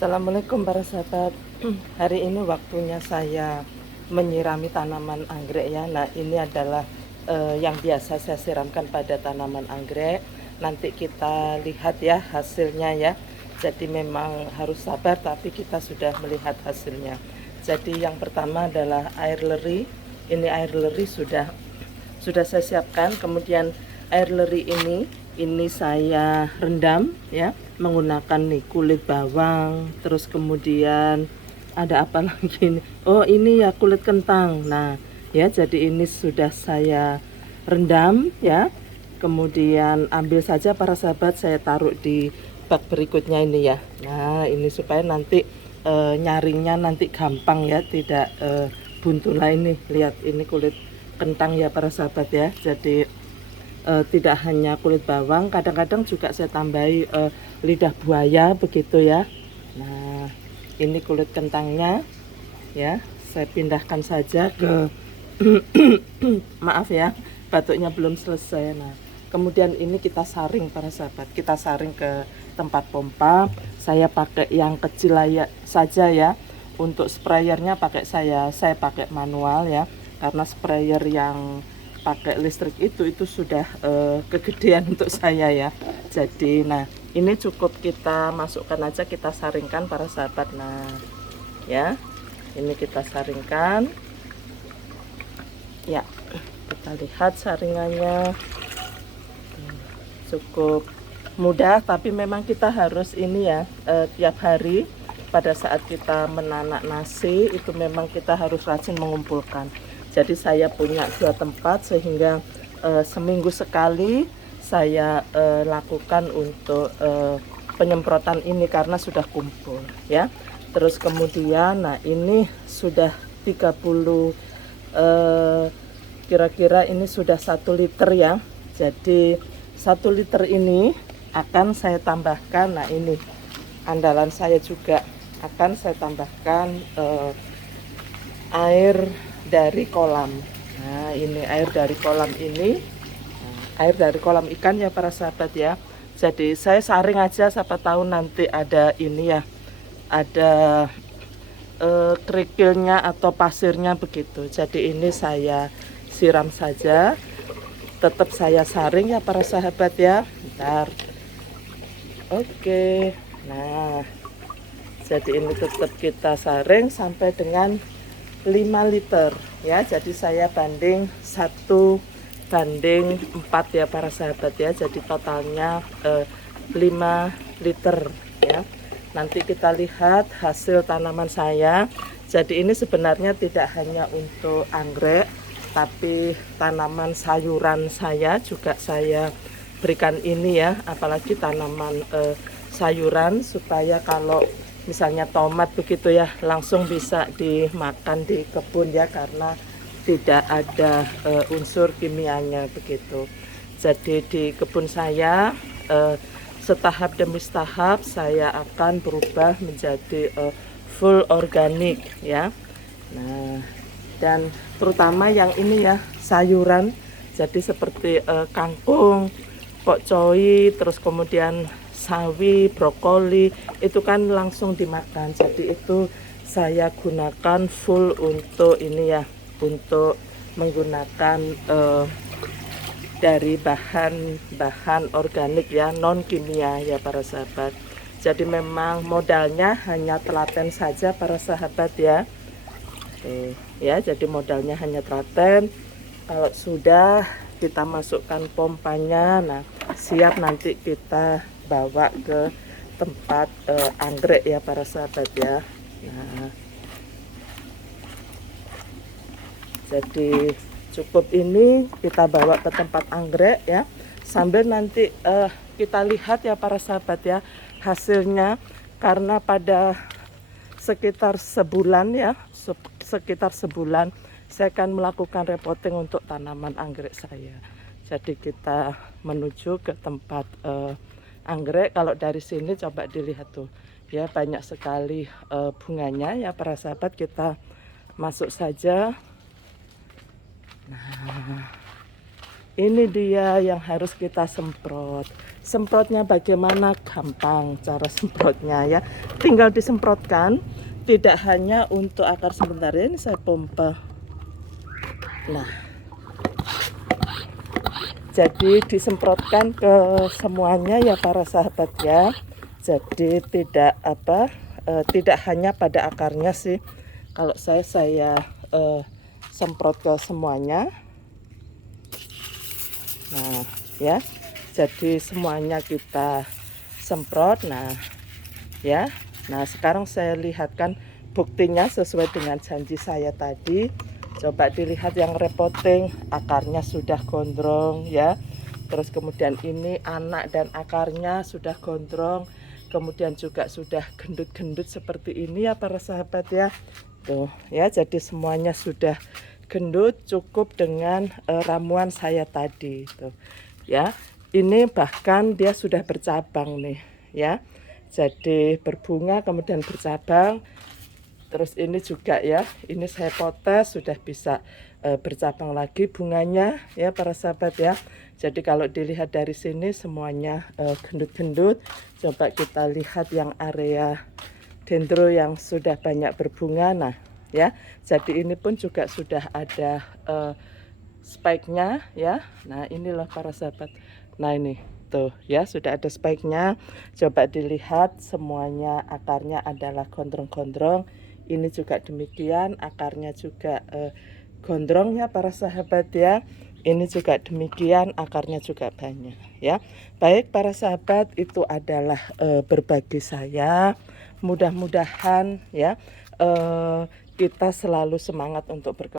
Assalamualaikum para sahabat. Hari ini waktunya saya menyirami tanaman anggrek ya. Nah ini adalah yang biasa saya siramkan pada tanaman anggrek. Nanti kita lihat ya hasilnya ya. Jadi memang harus sabar, tapi kita sudah melihat hasilnya. Jadi yang pertama adalah air leri. Ini air leri sudah saya siapkan. Kemudian air leri ini saya rendam ya, menggunakan nih kulit bawang, terus kemudian ada apa lagi nih? Oh ini ya kulit kentang. Nah ya, jadi ini sudah saya rendam ya. Kemudian ambil saja para sahabat, saya taruh di bak berikutnya ini ya. Nah ini supaya nanti nyaringnya nanti gampang ya, tidak buntu. Lah ini lihat, ini kulit kentang ya para sahabat ya. Jadi tidak hanya kulit bawang, kadang-kadang juga saya tambahi lidah buaya begitu ya. Nah ini kulit kentangnya ya, saya pindahkan saja ke maaf ya, batuknya belum selesai. Nah kemudian ini kita saring para sahabat, kita saring ke tempat pompa. Saya pakai yang kecil saja ya. Untuk sprayernya saya pakai manual ya, karena sprayer yang pakai listrik itu sudah kegedean untuk saya ya. Jadi nah ini cukup kita masukkan aja, kita saringkan para sahabat. Nah ya, ini kita saringkan ya, kita lihat saringannya cukup mudah, tapi memang kita harus ini ya, tiap hari pada saat kita menanak nasi itu memang kita harus rajin mengumpulkan. Jadi saya punya 2 tempat, sehingga seminggu sekali saya lakukan untuk penyemprotan ini karena sudah kumpul ya. Terus kemudian nah ini sudah 30 kira-kira ini sudah 1 liter ya. Jadi 1 liter ini akan saya tambahkan, nah ini andalan saya juga, akan saya tambahkan air dari kolam. Nah ini air dari kolam ini, air dari kolam ikan ya para sahabat ya. Jadi saya saring aja, siapa tahu nanti ada ini ya, ada kerikilnya atau pasirnya begitu. Jadi ini saya siram saja, tetap saya saring ya para sahabat ya. Bentar. Oke, nah jadi ini tetap kita saring sampai dengan 5 liter ya. Jadi saya banding 1 banding 4 ya para sahabat ya. Jadi totalnya 5 liter ya. Nanti kita lihat hasil tanaman saya. Jadi ini sebenarnya tidak hanya untuk anggrek, tapi tanaman sayuran saya juga saya berikan ini ya, apalagi tanaman sayuran, supaya kalau misalnya tomat begitu ya, langsung bisa dimakan di kebun ya, karena tidak ada unsur kimianya begitu. Jadi di kebun saya setahap demi setahap saya akan berubah menjadi full organik ya. Nah dan terutama yang ini ya, sayuran, jadi seperti kangkung, pokcoy, terus kemudian sawi, brokoli, itu kan langsung dimakan. Jadi itu saya gunakan full untuk ini ya, untuk menggunakan dari bahan organik ya, non kimia ya para sahabat. Jadi memang modalnya hanya telaten saja para sahabat ya. Oke, ya jadi modalnya hanya telaten. Kalau sudah kita masukkan pompanya, nah siap nanti kita bawa ke tempat anggrek ya para sahabat ya. Nah jadi cukup ini kita bawa ke tempat anggrek ya, sambil nanti kita lihat ya para sahabat ya hasilnya, karena pada sekitar sebulan ya, sekitar sebulan saya akan melakukan repotting untuk tanaman anggrek saya. Jadi kita menuju ke tempat anggrek. Kalau dari sini coba dilihat tuh ya, banyak sekali bunganya ya para sahabat. Kita masuk saja. Nah ini dia yang harus kita semprot. semprotnya bagaimana? Gampang cara semprotnya ya, tinggal disemprotkan, tidak hanya untuk akar. Sebentar ya, ini saya pompa. Nah, jadi disemprotkan ke semuanya ya para sahabat ya. Jadi tidak hanya pada akarnya sih. Kalau saya semprot ke semuanya. Nah ya, jadi semuanya kita semprot. Nah ya, nah sekarang saya lihatkan buktinya sesuai dengan janji saya tadi. Coba dilihat yang repotting, akarnya sudah gondrong ya. Terus kemudian ini anak dan akarnya sudah gondrong, kemudian juga sudah gendut-gendut seperti ini ya para sahabat ya. Tuh ya, jadi semuanya sudah gendut, cukup dengan ramuan saya tadi tuh ya. Ini bahkan dia sudah bercabang nih ya, jadi berbunga kemudian bercabang. Terus ini juga ya, ini saya potes sudah bisa bercabang lagi bunganya ya para sahabat ya. Jadi kalau dilihat dari sini semuanya gendut-gendut. Coba kita lihat yang area dendro yang sudah banyak berbunga. Nah ya, jadi ini pun juga sudah ada spike-nya ya. Nah inilah para sahabat, nah ini tuh ya, sudah ada spike-nya. Coba dilihat semuanya akarnya adalah gondrong-gondrong. Ini juga demikian, akarnya juga gondrong ya para sahabat ya. Ini juga demikian, akarnya juga banyak ya. Baik para sahabat, itu adalah berbagi saya. Mudah-mudahan ya kita selalu semangat untuk berkembang.